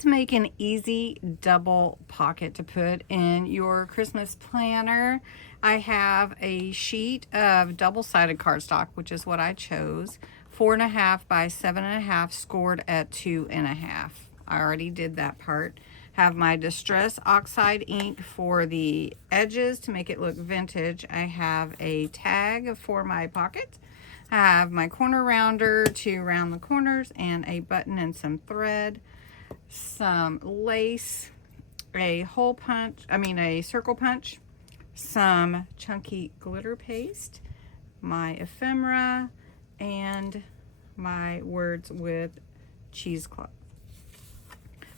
let's make an easy double pocket to put in your Christmas planner. I have a sheet of double-sided cardstock, which is what I chose, 4.5 by 7.5, scored at 2.5. I already did that part. Have my Distress Oxide ink for the edges to make it look vintage. I have a tag for my pocket. I have my corner rounder to round the corners, and a button and some thread, some lace, a hole punch, a circle punch, some chunky glitter paste, my ephemera, and my words with cheesecloth.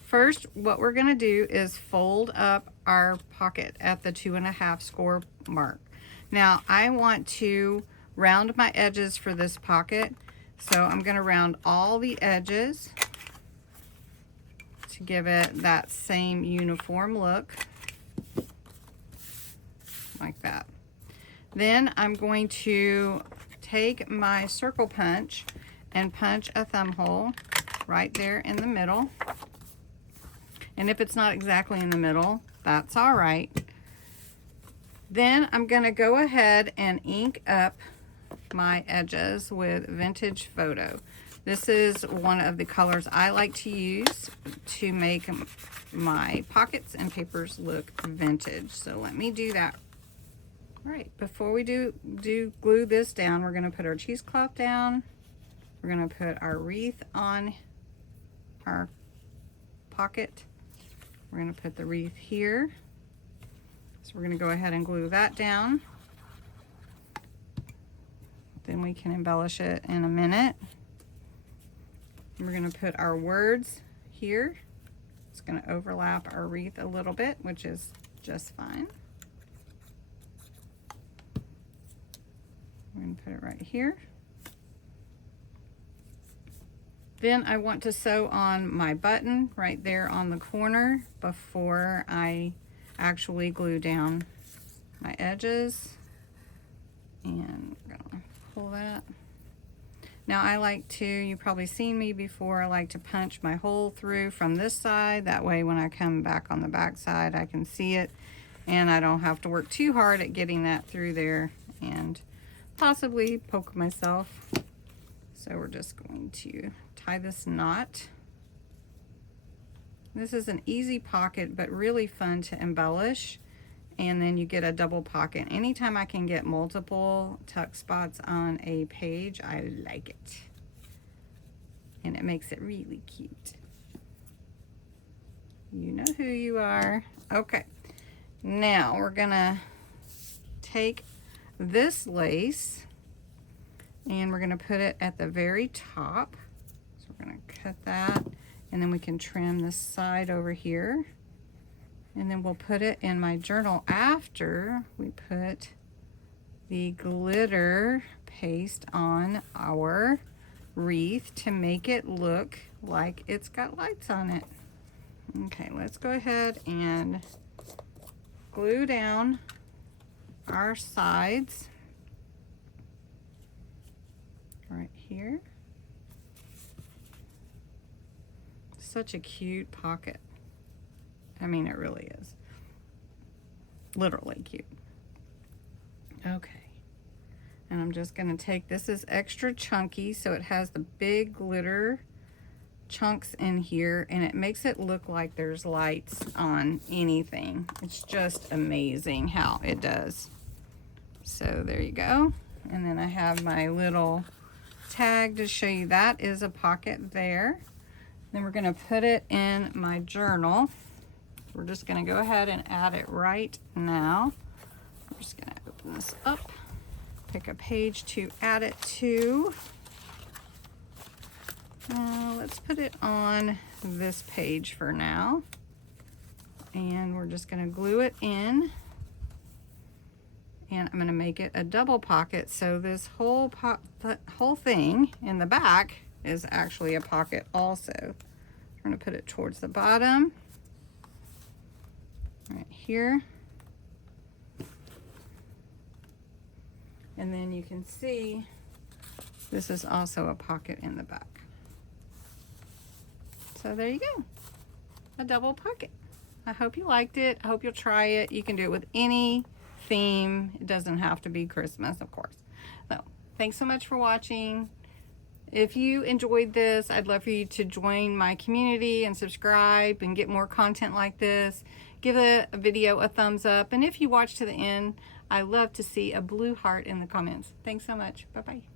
First, what we're going to do is fold up our pocket at the 2.5 score mark. Now, I want to round my edges for this pocket, so I'm going to round all the edges to give it that same uniform look, like that. Then I'm going to take my circle punch and punch a thumb hole right there in the middle. And if it's not exactly in the middle, that's all right. Then I'm going to go ahead and ink up my edges with Vintage Photo. This is one of the colors I like to use to make my pockets and papers look vintage. So let me do that. All right, before we do glue this down, we're going to put our cheesecloth down. We're going to put our wreath on our pocket. We're going to put the wreath here. So we're going to go ahead and glue that down. Then we can embellish it in a minute. And we're going to put our words here. It's going to overlap our wreath a little bit, which is just fine. We're going to put it right here. Then I want to sew on my button right there on the corner before I actually glue down my edges. And we're going to pull that. Now I like to, you've probably seen me before, I like to punch my hole through from this side. That way when I come back on the back side, I can see it and I don't have to work too hard at getting that through there and possibly poke myself. So we're just going to tie this knot. This is an easy pocket, but really fun to embellish. And then you get a double pocket. Anytime I can get multiple tuck spots on a page, I like it. And it makes it really cute. You know who you are. Okay, now we're gonna take this lace and we're gonna put it at the very top. So we're gonna cut that, and then we can trim this side over here. And then we'll put it in my journal after we put the glitter paste on our wreath to make it look like it's got lights on it. Okay, let's go ahead and glue down our sides right here. Such a cute pocket. I mean, it really is. Literally cute. Okay. And I'm just going to take, this is extra chunky, so it has the big glitter chunks in here, and it makes it look like there's lights on anything. It's just amazing how it does. So there you go. And then I have my little tag to show you that is a pocket there. Then we're going to put it in my journal. We're just going to go ahead and add it right now. I'm just going to open this up, pick a page to add it to. Now let's put it on this page for now. And we're just going to glue it in. And I'm going to make it a double pocket, so this whole thing in the back is actually a pocket also. We're going to put it towards the bottom. Right here. And then you can see this is also a pocket in the back. So there you go. a double pocket. I hope you liked it. I hope you'll try it. You can do it with any theme. It doesn't have to be Christmas, of course. So thanks so much for watching. If you enjoyed this, I'd love for you to join my community and subscribe and get more content like this. Give the video a thumbs up. And if you watch to the end, I love to see a blue heart in the comments. Thanks so much. Bye-bye.